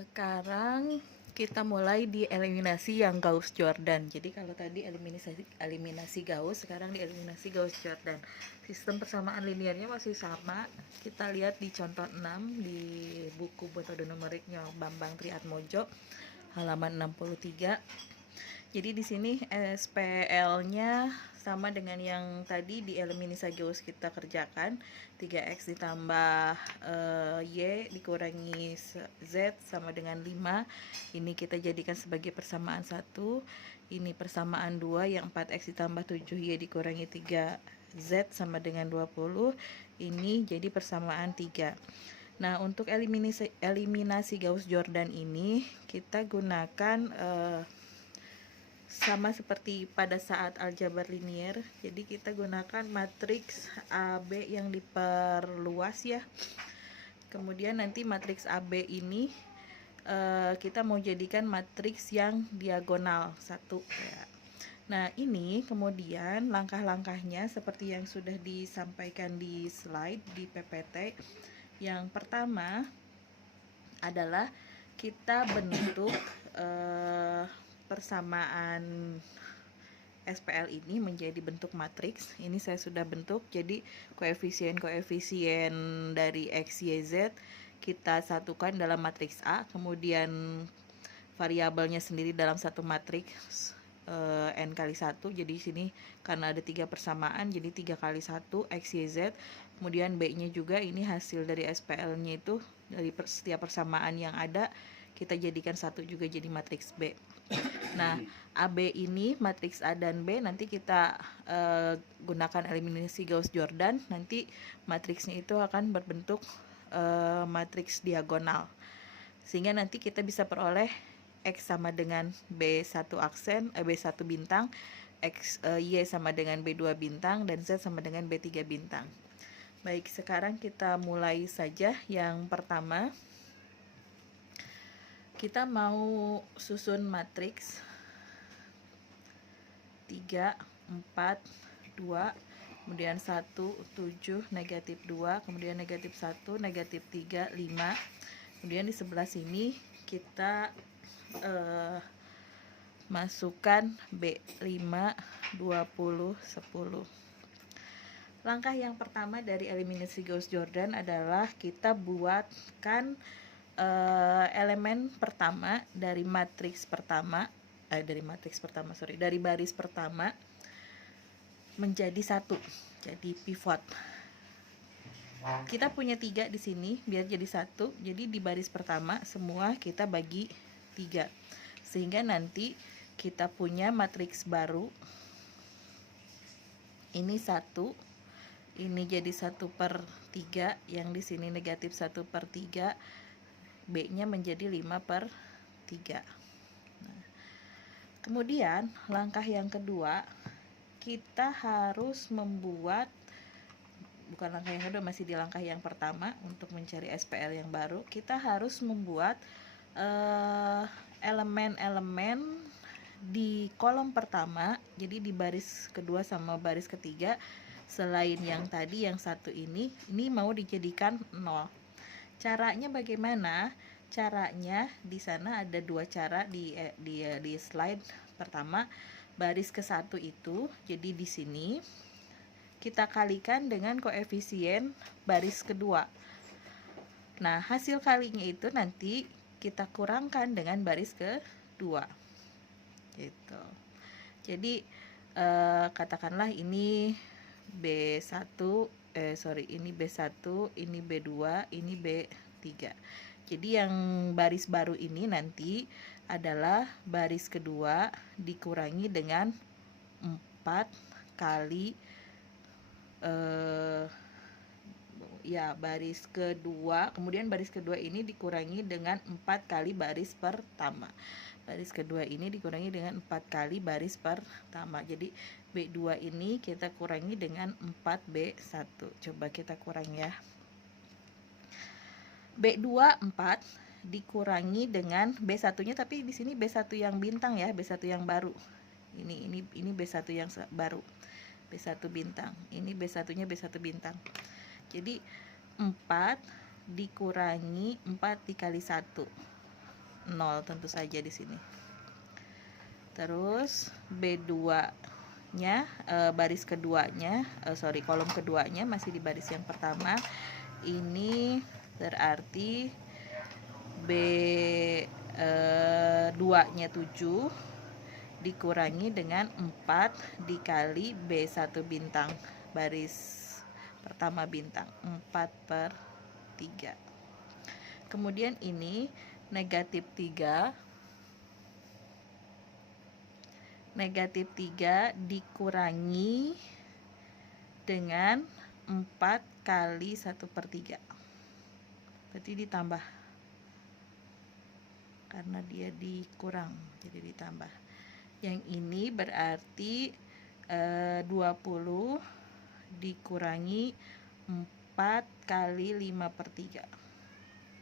Sekarang kita mulai di eliminasi yang Gauss Jordan. Jadi kalau tadi eliminasi Gauss, sekarang di eliminasi Gauss Jordan. Sistem persamaan linearnya masih sama. Kita lihat di contoh 6 di buku metode numeriknya Bambang Triatmojo halaman 63. Jadi di sini SPL-nya sama dengan yang tadi di eliminasi Gauss kita kerjakan. 3x ditambah y dikurangi z sama dengan 5. Ini kita jadikan sebagai persamaan 1. Ini persamaan 2 yang 4x ditambah 7y dikurangi 3z sama dengan 20. Ini jadi persamaan 3. Nah, untuk eliminasi Gauss Jordan ini kita gunakan sama seperti pada saat aljabar linier. Jadi kita gunakan matriks AB yang diperluas ya. Kemudian nanti matriks AB ini kita mau jadikan matriks yang diagonal 1 ya. Nah, ini kemudian langkah-langkahnya seperti yang sudah disampaikan di slide di PPT. Yang pertama adalah kita bentuk persamaan SPL ini menjadi bentuk matriks. Ini saya sudah bentuk, jadi koefisien-koefisien dari X, Y, Z kita satukan dalam matriks A, kemudian variabelnya sendiri dalam satu matriks N kali 1. Jadi sini karena ada 3 persamaan, jadi 3 kali 1 X, Y, Z. Kemudian B-nya juga ini hasil dari SPL-nya itu dari setiap persamaan yang ada kita jadikan satu juga jadi matriks B. Nah, AB ini matriks A dan B nanti kita gunakan eliminasi Gauss Jordan. Nanti matriksnya itu akan berbentuk matriks diagonal. Sehingga nanti kita bisa peroleh X sama dengan B1 aksen, B1 bintang, Y sama dengan B2 bintang, dan Z sama dengan B3 bintang. Baik, sekarang kita mulai saja. Yang pertama, kita mau susun matriks 3, 4, 2, kemudian 1, 7, negatif 2, kemudian negatif 1, negatif 3, 5. Kemudian di sebelah sini kita masukkan B5, 20, 10. Langkah yang pertama dari eliminasi Gauss Jordan adalah kita buatkan elemen pertama dari matriks pertama, dari baris pertama menjadi 1, jadi pivot. Kita punya 3 di sini, biar jadi 1. Jadi di baris pertama semua kita bagi 3. Sehingga nanti kita punya matriks baru. Ini 1. Ini jadi 1/3, yang di sini negatif 1/3. B-nya menjadi 5/3. Nah, kemudian langkah yang kedua, kita harus membuat, bukan langkah yang kedua, masih di langkah yang pertama. Untuk mencari SPL yang baru, kita harus membuat elemen-elemen di kolom pertama. Jadi di baris kedua sama baris ketiga, selain yang tadi yang 1 ini mau dijadikan 0. Caranya bagaimana? Caranya di sana ada 2 cara di slide. Pertama, baris ke-1 itu, jadi di sini kita kalikan dengan koefisien baris kedua. Nah, hasil kalinya itu nanti kita kurangkan dengan baris kedua. Gitu. Jadi katakanlah ini B1, ini B1, ini B2, ini B3. Jadi yang baris baru ini nanti adalah baris kedua dikurangi dengan 4 kali baris kedua, kemudian baris kedua ini dikurangi dengan 4 kali baris pertama. Baris kedua ini dikurangi dengan 4 kali baris pertama. Jadi B2 ini kita kurangi dengan 4B1. Coba kita kurangi ya. B2 4 dikurangi dengan B1-nya, tapi di sini B1 yang bintang ya, B1 yang baru. Ini B1 yang baru. B1 bintang. Ini B1-nya B1 bintang. Jadi 4 dikurangi 4 dikali 1. 0 tentu saja di sini. Terus B2-nya baris keduanya, kolom keduanya masih di baris yang pertama. Ini berarti B2-nya 7 dikurangi dengan 4 dikali B1 bintang, baris pertama bintang, 4/3. Kemudian ini negatif 3 dikurangi dengan 4 kali 1/3, berarti ditambah karena dia dikurang jadi ditambah. Yang ini berarti 20 dikurangi 4 kali 5/3,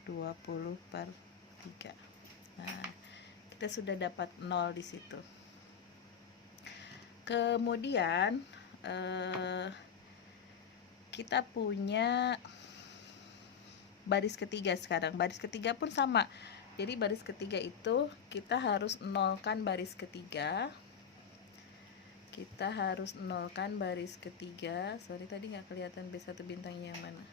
20/3. Nah, kita sudah dapat 0 di situ. Kemudian kita punya baris ketiga sekarang. Baris ketiga pun sama. Jadi baris ketiga itu kita harus nolkan baris ketiga. Kita harus nolkan baris ketiga. Sorry tadi nggak kelihatan B1 bintangnya yang mana.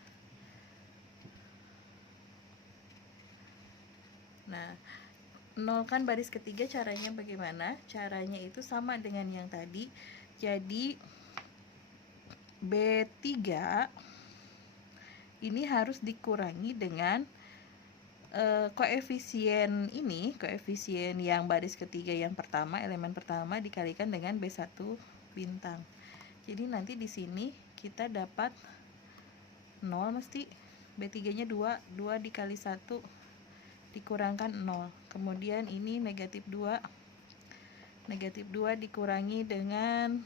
Nah, nolkan baris ketiga caranya bagaimana? Caranya itu sama dengan yang tadi. Jadi B3 ini harus dikurangi dengan koefisien ini, koefisien yang baris ketiga yang pertama, elemen pertama dikalikan dengan B1 bintang. Jadi nanti di sini kita dapat 0 mesti. B3-nya 2 dikali 1 dikurangkan 0. Kemudian ini negatif 2. Negatif 2 dikurangi dengan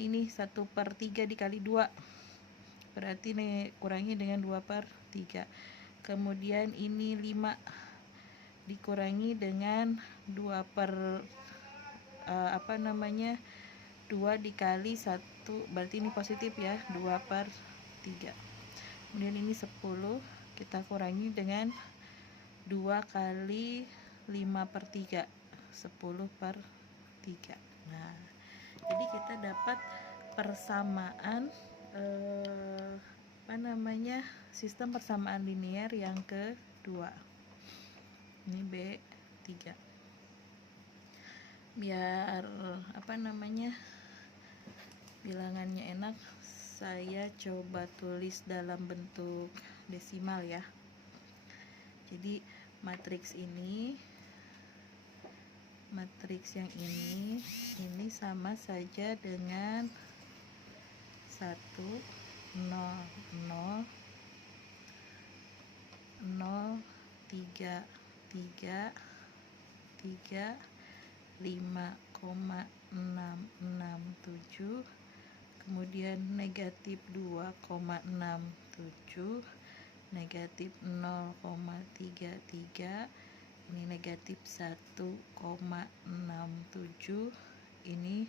ini 1/3 dikali 2. Berarti kurangi dengan 2/3. Kemudian ini 5 dikurangi dengan 2 dikali 1, berarti ini positif ya, 2/3. Kemudian ini 10 kita kurangi dengan 2 kali 5/3, 10/3. Nah, jadi kita dapat persamaan sistem persamaan linear yang kedua. Ini B3. Biar bilangannya enak, saya coba tulis dalam bentuk desimal ya. Jadi matriks yang ini sama saja dengan 1 0 0 0 3 3 3 5,667, kemudian negatif 2,67, negatif 0,33, ini negatif 1,67, ini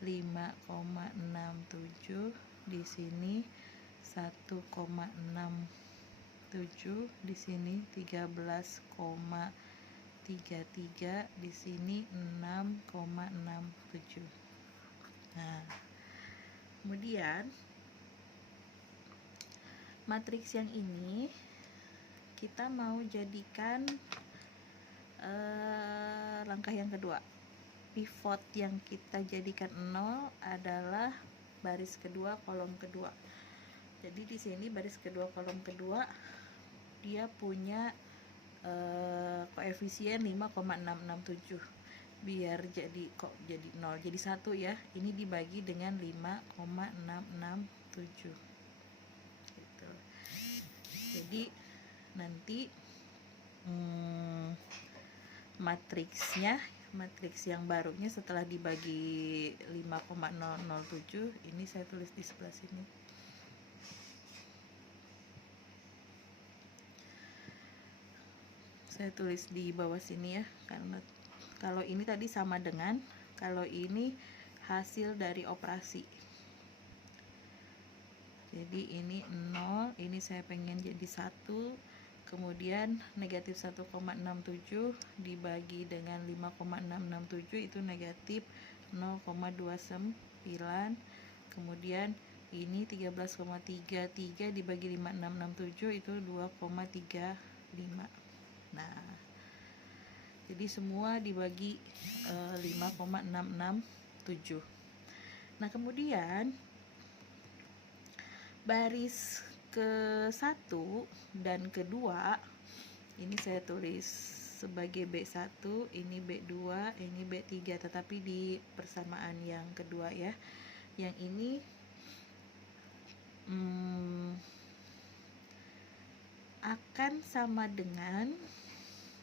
5,67, di sini 1,67, di sini 13,33, di sini 6,67. Nah, kemudian matriks yang ini kita mau jadikan langkah yang kedua. Pivot yang kita jadikan 0 adalah baris kedua kolom kedua. Jadi di sini baris kedua kolom kedua dia punya koefisien 5,667. Biar jadi 0, jadi 1 ya. Ini dibagi dengan 5,667. Gitu. Jadi nanti matriks yang barunya setelah dibagi 5,007, ini saya tulis di sebelah sini. Saya tulis di bawah sini ya, karena kalau ini tadi sama dengan, kalau ini hasil dari operasi. Jadi ini 0, ini saya pengen jadi 1, kemudian negatif 1,67 dibagi dengan 5,667 itu negatif 0,29, kemudian ini 13,33 dibagi 5,667 itu 2,35. Nah, jadi semua dibagi 5,667. Nah, kemudian baris ke-1 dan kedua ini saya tulis sebagai B1, ini B2, ini B3, tetapi di persamaan yang kedua ya. Yang ini akan sama dengan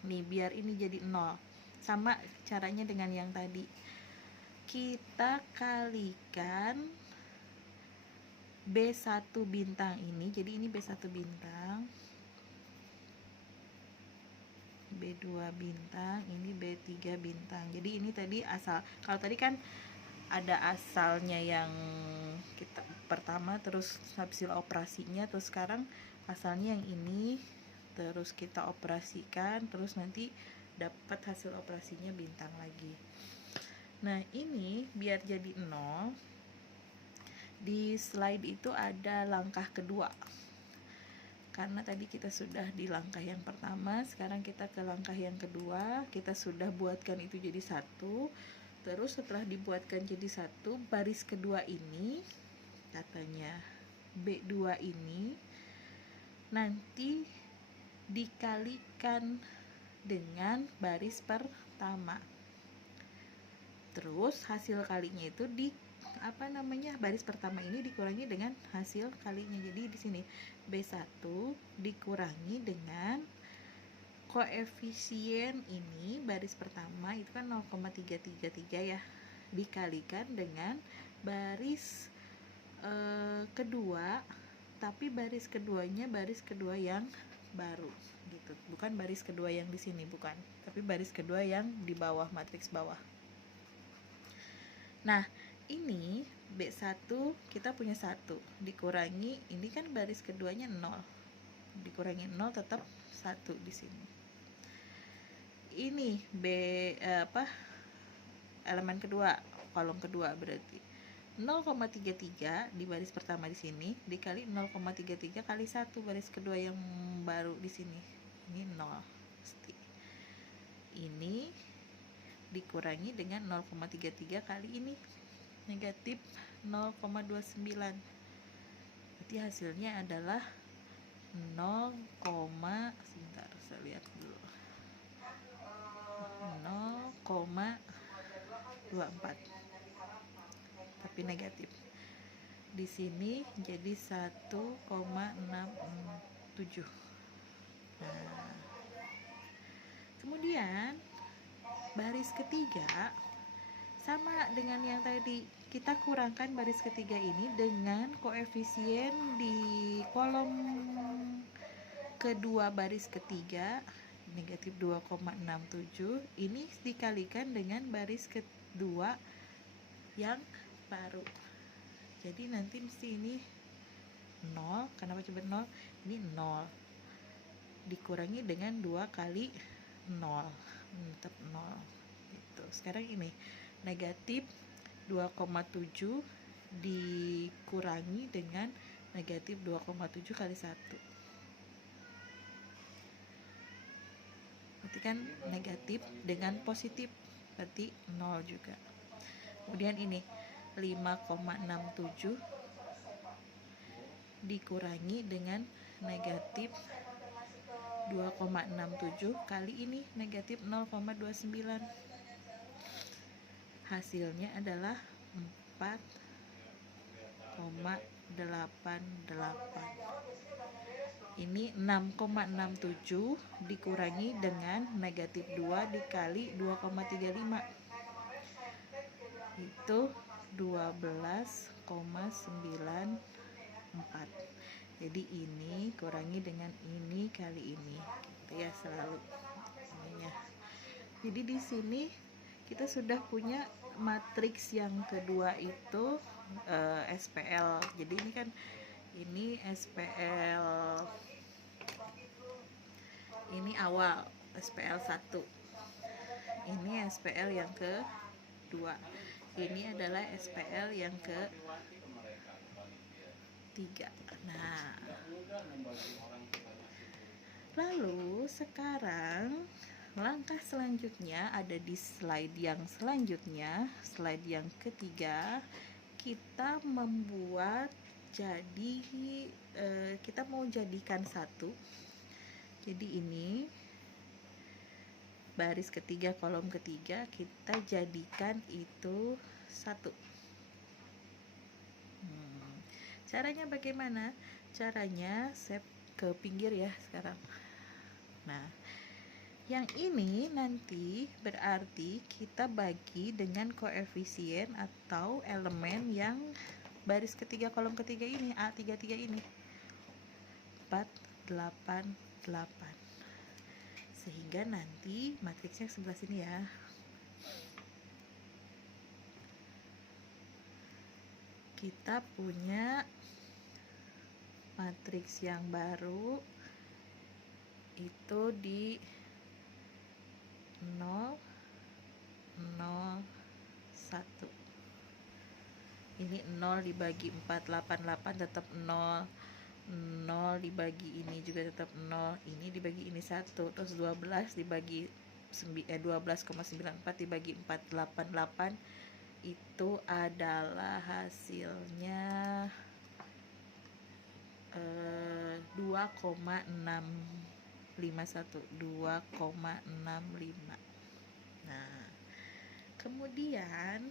nih, biar ini jadi 0. Sama caranya dengan yang tadi. Kita kalikan B1 bintang ini, jadi ini B1 bintang, B2 bintang, ini B3 bintang. Jadi ini tadi asal, kalau tadi kan ada asalnya yang kita pertama, terus hasil operasinya, terus sekarang asalnya yang ini, terus kita operasikan, terus nanti dapat hasil operasinya bintang lagi. Nah, ini biar jadi 0, di slide itu ada langkah kedua. Karena tadi kita sudah di langkah yang pertama, sekarang kita ke langkah yang kedua. Kita sudah buatkan itu jadi 1. Terus setelah dibuatkan jadi 1, baris kedua ini, katanya B2 ini nanti dikalikan dengan baris pertama. Terus hasil kalinya itu baris pertama ini dikurangi dengan hasil kalinya. Jadi di sini B1 dikurangi dengan koefisien ini, baris pertama itu kan 0,333 ya, dikalikan dengan baris kedua, tapi baris keduanya baris kedua yang baru gitu. Bukan baris kedua yang di sini, bukan, tapi baris kedua yang di bawah, matriks bawah. Nah, ini B1 kita punya 1 dikurangi, ini kan baris keduanya 0, dikurangi 0 tetap 1 di sini. Ini elemen kedua, kolom kedua, berarti 0,33 di baris pertama di sini dikali 0,33 kali 1 baris kedua yang baru di sini. Ini 0 pasti. Ini dikurangi dengan 0,33 kali ini, negatif 0,29. Berarti hasilnya adalah 0, sebentar saya lihat dulu, 0,24, tapi negatif. Di sini jadi 1,67. Nah, kemudian baris ketiga sama dengan yang tadi, kita kurangkan baris ketiga ini dengan koefisien di kolom kedua baris ketiga, negatif 2,67. Ini dikalikan dengan baris kedua yang baru. Jadi nanti mesti ini 0. Kenapa coba 0? Ini 0 dikurangi dengan 2 kali 0, tetap 0 gitu. Sekarang ini negatif 2,7 dikurangi dengan negatif 2,7 kali 1, berarti kan negatif dengan positif, berarti 0 juga. Kemudian ini 5,67 dikurangi dengan negatif 2,67 kali ini negatif 0,29. Hasilnya adalah 4,88. Ini 6,67 dikurangi dengan negatif 2 dikali 2,35, itu 12,94. Jadi ini kurangi dengan ini kali ini gitu ya, selalu ininya. Jadi di sini kita sudah punya matriks yang kedua itu SPL. Jadi ini kan Ini SPL, ini awal SPL 1, ini SPL yang kedua, ini adalah SPL yang ketiga. Nah, lalu sekarang langkah selanjutnya ada di slide yang selanjutnya, slide yang ketiga. Kita membuat jadi kita mau jadikan satu. Jadi ini baris ketiga kolom ketiga kita jadikan itu satu. Caranya bagaimana? Caranya saya ke pinggir ya sekarang. Nah, yang ini nanti berarti kita bagi dengan koefisien atau elemen yang baris ketiga kolom ketiga ini, A33 ini, 4, 8, 8. Sehingga nanti matriksnya sebelah sini ya. Kita punya matriks yang baru itu di 0, 0, 1. Ini 0 dibagi 4, 8, 8 tetap 0. 0 dibagi ini juga tetap 0. Ini dibagi ini 1. Terus 12 dibagi 12,94 dibagi 4, 8, 8 itu adalah hasilnya 2,651. Nah, kemudian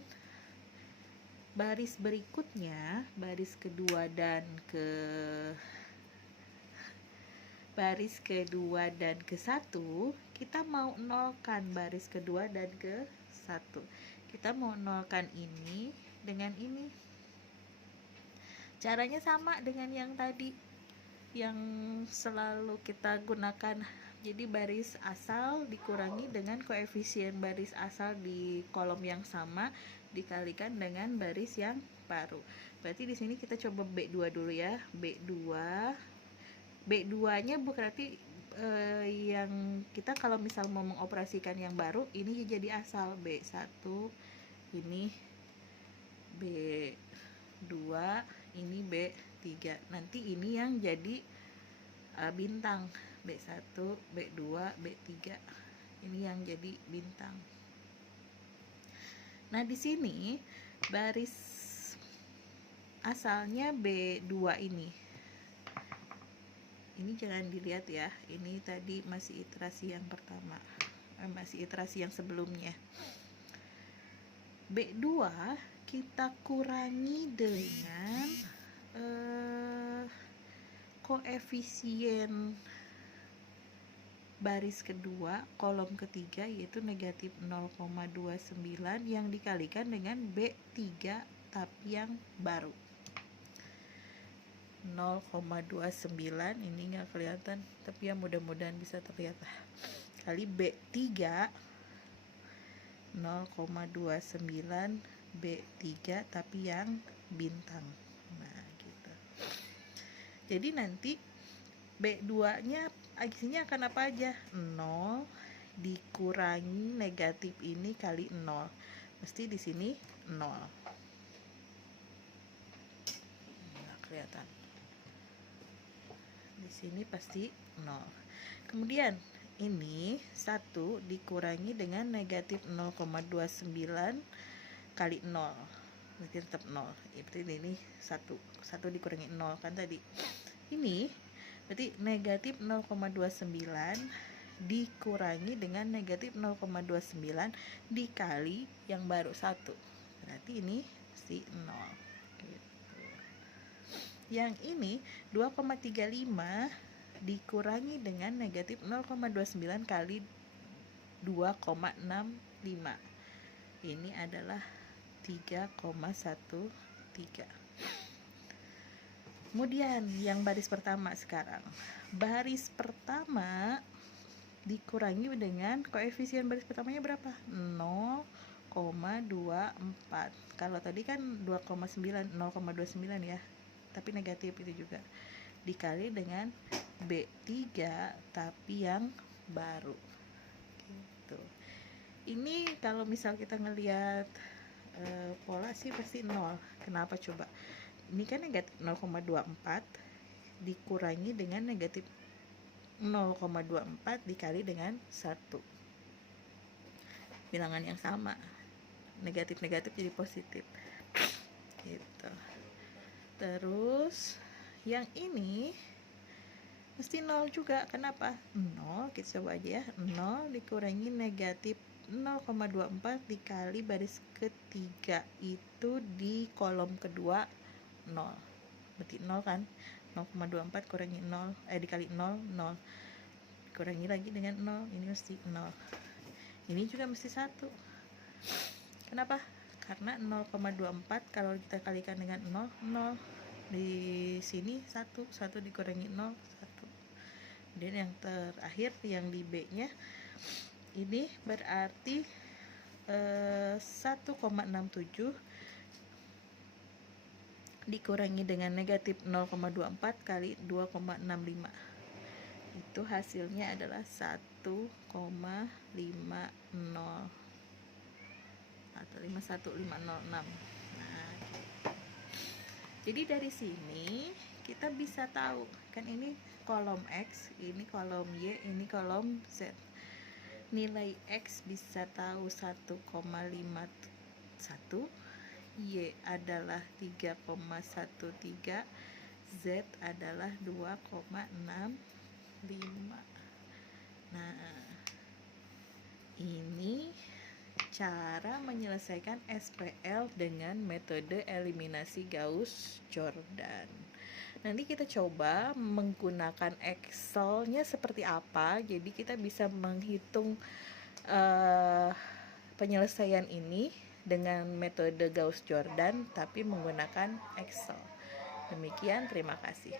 baris berikutnya, baris kedua dan ke satu, kita mau nolkan baris kedua dan ke satu. Kita mau nolkan ini dengan ini. Caranya sama dengan yang tadi, yang selalu kita gunakan. Jadi baris asal dikurangi dengan koefisien baris asal di kolom yang sama dikalikan dengan baris yang baru. Berarti di sini kita coba B2 dulu ya. B2-nya berarti yang kita kalau misal mau mengoperasikan yang baru, ini jadi asal B1, ini B2, ini B3. Nanti ini yang jadi bintang, B1, B2, B3. Ini yang jadi bintang. Nah, di sini baris asalnya B2 ini. Ini jangan dilihat ya. Ini tadi masih iterasi yang pertama. Masih iterasi yang sebelumnya. B2 kita kurangi dengan koefisien baris kedua kolom ketiga, yaitu negatif 0,29 yang dikalikan dengan B3 tapi yang baru. 0,29 ini nggak kelihatan, tapi ya mudah-mudahan bisa terlihat lah. Kali B3 0,29 B3 tapi yang bintang. Nah, gitu. Jadi nanti B2-nya isinya akan apa aja? 0 dikurangi negatif ini kali 0. Mesti di sini 0. Nggak kelihatan. Di sini pasti 0. Kemudian ini 1 dikurangi dengan negatif 0,29 kali 0. Berarti tetap 0. Berarti ini 1 dikurangi 0 kan tadi. Ini berarti negatif 0,29 dikurangi dengan negatif 0,29 dikali yang baru 1. Berarti ini mesti 0. Yang ini 2,35 dikurangi dengan negatif 0,29 kali 2,65. Ini adalah 3,13. Kemudian yang baris pertama sekarang. Baris pertama dikurangi dengan koefisien baris pertamanya berapa? 0,24. Kalau tadi kan 2,9, 0,29 ya. tapi negatif itu juga, dikali dengan B3 tapi yang baru gitu. Ini kalau misal kita ngelihat pola sih pasti 0. Kenapa coba? Ini kan negatif 0,24 dikurangi dengan negatif 0,24 dikali dengan 1. Bilangan yang sama. Negatif-negatif jadi positif. Gitu. Terus yang ini mesti 0 juga. Kenapa? 0, kita coba aja ya. 0 dikurangi negatif 0,24 dikali baris ketiga, itu di kolom kedua 0. Berarti 0 kan? 0,24 kurangi 0, dikali 0, 0. Kurangi lagi dengan 0, ini mesti 0. Ini juga mesti 1. Kenapa? Karena 0,24 kalau kita kalikan dengan 0, 0. Di sini 1 dikurangi 0, 1. Dan yang terakhir yang di B-nya ini berarti 1,67 dikurangi dengan negatif 0,24 kali 2,65, itu hasilnya adalah 1,50 atau 51506. Nah, jadi dari sini kita bisa tahu kan, ini kolom X, ini kolom Y, ini kolom Z. Nilai X bisa tahu 1,51, Y adalah 3,13, Z adalah 2,65. Nah, ini cara menyelesaikan SPL dengan metode eliminasi Gauss-Jordan. Nanti kita coba menggunakan Excel-nya seperti apa, jadi kita bisa menghitung penyelesaian ini dengan metode Gauss-Jordan tapi menggunakan Excel. Demikian, terima kasih.